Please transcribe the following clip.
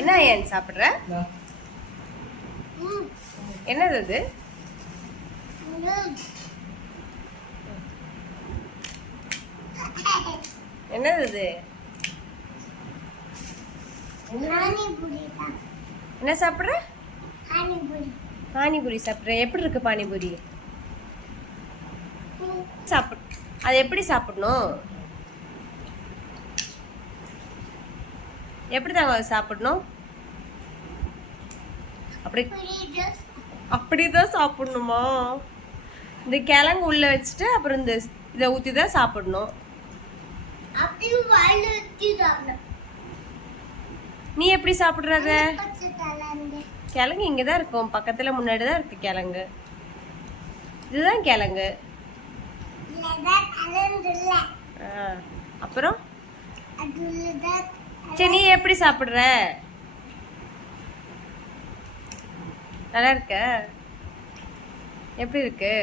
என்ன ஏன் சாப்பிட்ற? என்னது அது? என்னது அது? என்ன சாப்பிட்ற? பானிபூரி சாப்பிட்ற. எப்படி இருக்கு பானிபூரி? அது எப்படி சாப்பிடணும்? எப்படி தாங்க அதை சாப்பிடணும்? அப்படிதான் சாப்பிடணுமா? இந்த கிழங்கு உள்ள வச்சுட்டு அப்புறம் இதை ஊற்றி தான் சாப்பிடணும். நீ எப்படி சாப்பிடுறத? கிழங்கு இங்கதான் இருக்கும், பக்கத்துல முன்னாடி தான் இருக்கு கிழங்கு. இதுதான் கிழங்கு. அப்புறம் சரி, நீ எப்படி சாப்பிடுற? நல்லா இருக்க? எப்படி இருக்கு?